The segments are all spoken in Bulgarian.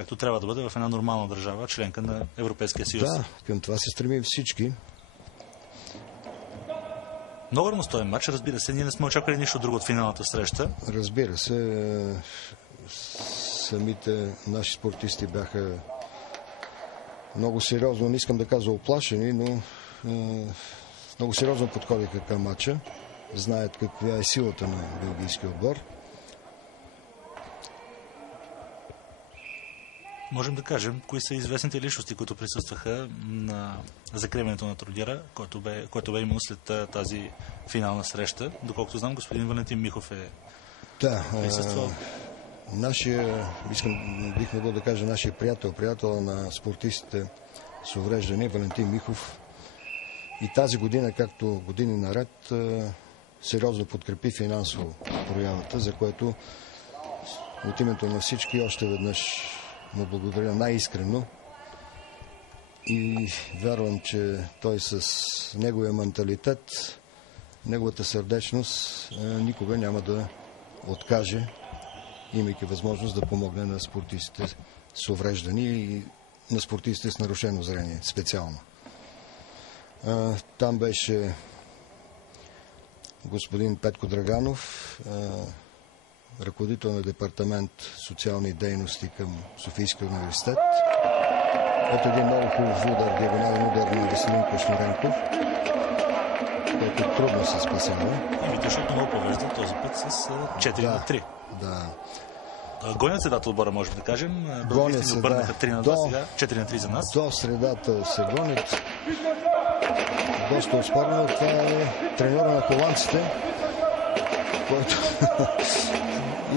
както трябва да бъде в една нормална държава, членка на Европейския съюз. Да, към това се стремим всички. Много равностоен матч, разбира се. Ние не сме очаквали нищо друго от финалната среща. Разбира се, самите наши спортисти бяха много сериозно, не искам да кажа оплашени, но много сериозно подходиха към матча. Знаят каква е силата на белгийския отбор. Можем да кажем кои са известните личности, които присъстваха на закриването на турнира, което бе именно след тази финална среща. Доколкото знам, господин Валентин Михов е присъствал. Бих могъл да кажа нашия приятел на спортистите с увреждане, Валентин Михов, и тази година, както години наред, сериозно подкрепи финансово проявата, за което от името на всички още веднъж му благодаря най-искрено и вярвам, че той с неговия менталитет, неговата сърдечност никога няма да откаже, имайки възможност да помогне на спортистите с увреждани и на спортистите с нарушено зрение специално. Там беше господин Петко Драганов, ръководител на департамент социални дейности към Софийския университет. Ето един много хубав удар, диагонален удар на Веселин Кушниренков, който трудно се спасява. И Витош отново повежда този път с 4-3. Да. Гонят се дата отбора, можем да кажем. Гонят се, обърнаха 3-2, сега 4-3 за нас. До средата се гонят. Доста успорено. Това е треньора на холандците, който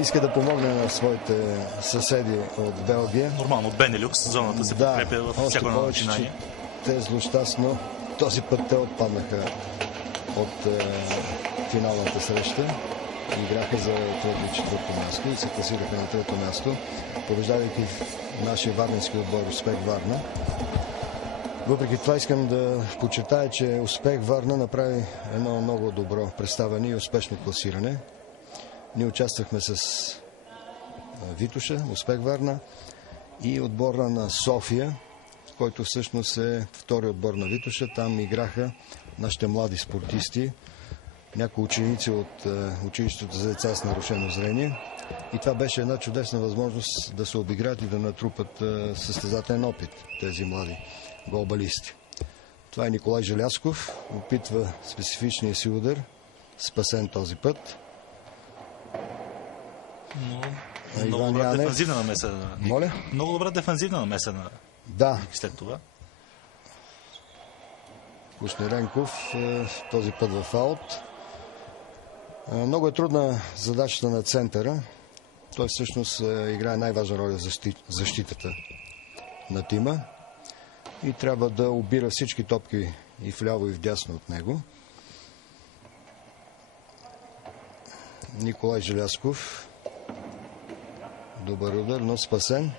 иска да помогне на своите съседи от Белгия. Нормално, Бенелюкс, зоната се подкрепя във всяко едно начинание. Те злощастно този път те отпаднаха от финалната среща. Играха за трето и четвърто място и се класираха на трето място, побеждавайки нашия варненски отбор Успех Варна. Въпреки това искам да подчертая, че Успех Варна направи едно много добро представяне и успешно класиране. Ние участвахме с Витоша, Успех Варна и отбора на София, който всъщност е втори отбор на Витоша. Там играха нашите млади спортисти, някои ученици от училището за деца с нарушено зрение. И това беше една чудесна възможност да се обиграят и да натрупат състезателен опит тези млади голбалисти. Това е Николай Желязков. Опитва специфичния си удар. Спасен този път. Много добра дефанзивна намеса. Моля? Много добра дефанзивна намеса на Ники след това. Кушниренков този път в аут. Много е трудна задачата на центъра. Той всъщност играе най-важна роля в защитата на тима и трябва да обира всички топки и вляво и вдясно от него. Николай Желязков. Добър удар, но спасен.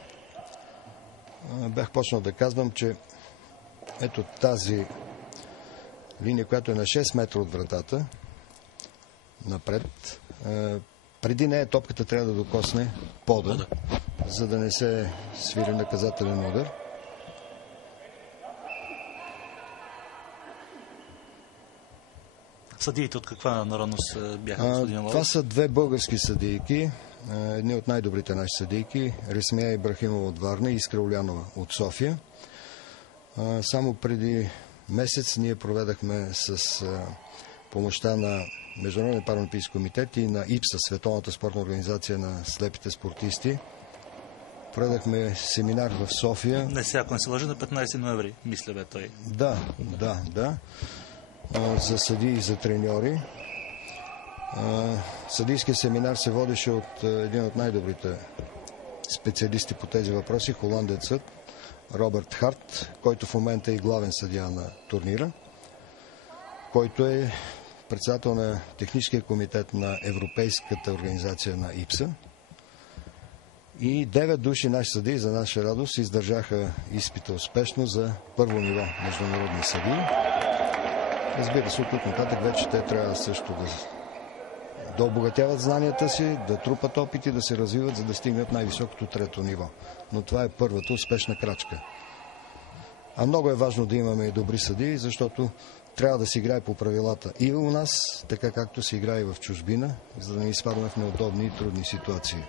Бях почнал да казвам, че ето тази линия, която е на 6 метра от вратата, напред, преди нея топката трябва да докосне пода, за да не се свири наказателен удар. Съдиите от каква народност бяха, господин Лалов? Това са две български съдийки, едни от най-добрите наши съдийки, Ресмия Ибрахимова от Варна и Искра Олянова от София. Само преди месец ние проведахме с помощта на Международния паралимпийски комитет и на ИПСА, Световната спортна организация на слепите спортисти. Проведахме семинар в София. Не сега, ако не се лъжа, на 15 ноември, мисля бе той. Да. За съдии и за треньори. Съдийския семинар се водеше от един от най-добрите специалисти по тези въпроси, холандецът Робърт Харт, който в момента е и главен съдия на турнира, който е председател на техническия комитет на Европейската организация на ИПСА. И 9 души наши съдии, за наша радост, издържаха изпита успешно за първо ниво международни съдии. Разбира се, от тук нататък вече те трябва също да обогатяват знанията си, да трупат опити, да се развиват, за да стигнат най-високото трето ниво. Но това е първата успешна крачка. А много е важно да имаме и добри съдии, защото трябва да се играе по правилата и у нас, така както се играе и в чужбина, за да не изпадаме в неудобни и трудни ситуации.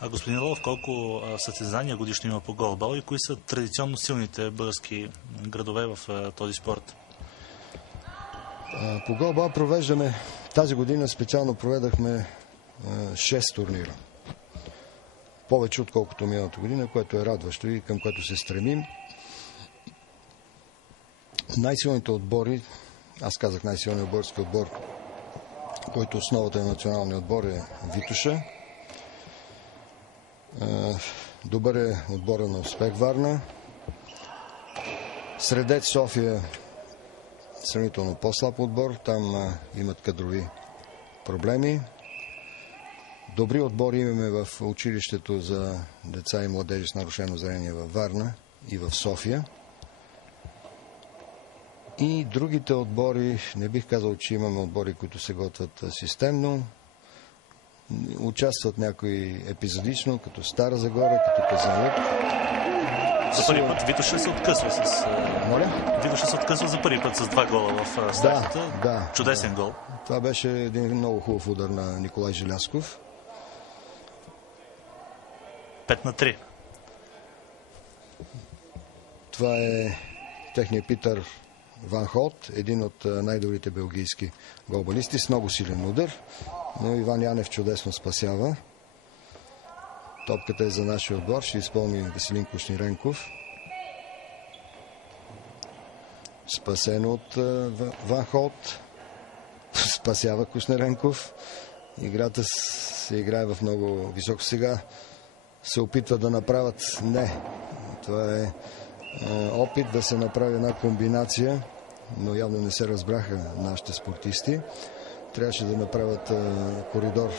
А господин Лов, колко състезания годишно има по голбал и кои са традиционно силните български градове в този спорт? По голбал провеждаме, тази година специално проведахме 6 турнира. Повече отколкото миналата година, което е радващо и към което се стремим. Най-силните отбори, аз казах най-силният български отбор, който основата на националния отбор е Витоша. Добър е отбора на Успех Варна. Средец София сравнително по-слаб отбор. Там имат кадрови проблеми. Добри отбори имаме в училището за деца и младежи с нарушено зрение във Варна и в София. И другите отбори, не бих казал, че имаме отбори, които се готвят системно. Участват някои епизодично, като Стара Загора, като Казанлък. За първи път Витоша се откъсва с... Моля? Витоша се откъсва за първи път с 2 гола в стартата. Да. Чудесен гол. Това беше един много хубав удар на Николай Желязков. 5-3. Това е техният Питър Ван Холт, един от най-добрите белгийски голбалисти с много силен удар, но Иван Янев чудесно спасява. Топката е за нашия отбор, ще изпълни Веселин Кушниренков. Спасен от Ван Холт, спасява Кушниренков. Играта се играе в много високо. Сега се опитва да направят... Не, това е опит да се направи една комбинация, но явно не се разбраха нашите спортисти. Трябваше да направят коридор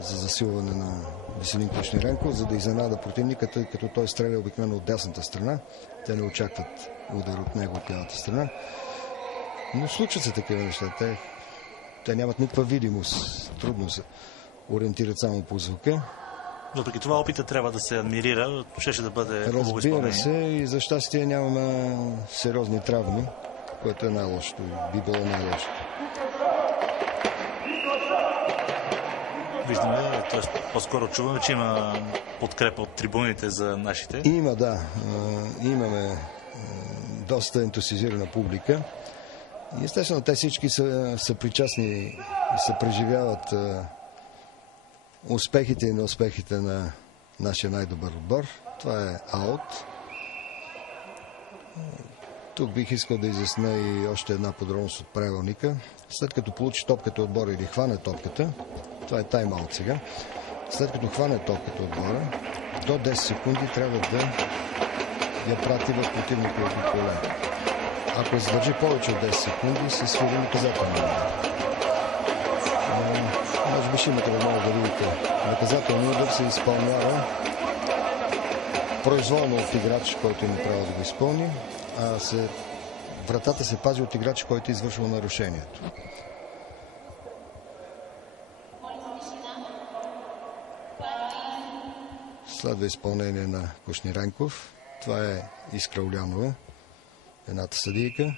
за засилване на Веселин Кушниренков, за да изненада противника, тъй като той стреля обикновено от дясната страна. Те не очакват удар от него от лявата страна. Но случват се такива неща. Те нямат никаква видимост. Трудно се ориентират само по звука. Въпреки това опита трябва да се адмирира. Щеше да бъде хубаво изпълнение. Разбира се, и за щастие нямаме сериозни травми, което е най-лошото. Би било най-лошото. Виждаме, т.е. по-скоро чуваме, че има подкрепа от трибуните за нашите. Има, да. Имаме доста ентусизирана публика. И естествено, те всички са причастни и се преживяват успехите и неуспехите на нашия най-добър отбор. Това е аут. Тук бих искал да изясня и още една подробност от правилника. След като получи топката отбора или хване топката, това е тайм-аут сега, след като хване топката отбора, до 10 секунди трябва да я прати в противниковото поле. Ако задържи повече от 10 секунди, се свири наказателно удар. Може би ще имате възможност да видите. Наказателният удар се изпълнява произволно от играч, който има право да го изпълни, а вратата се пази от играч, който е извършил нарушението. Следва изпълнение на Кушниренков. Това е Искра Улянова, едната съдийка.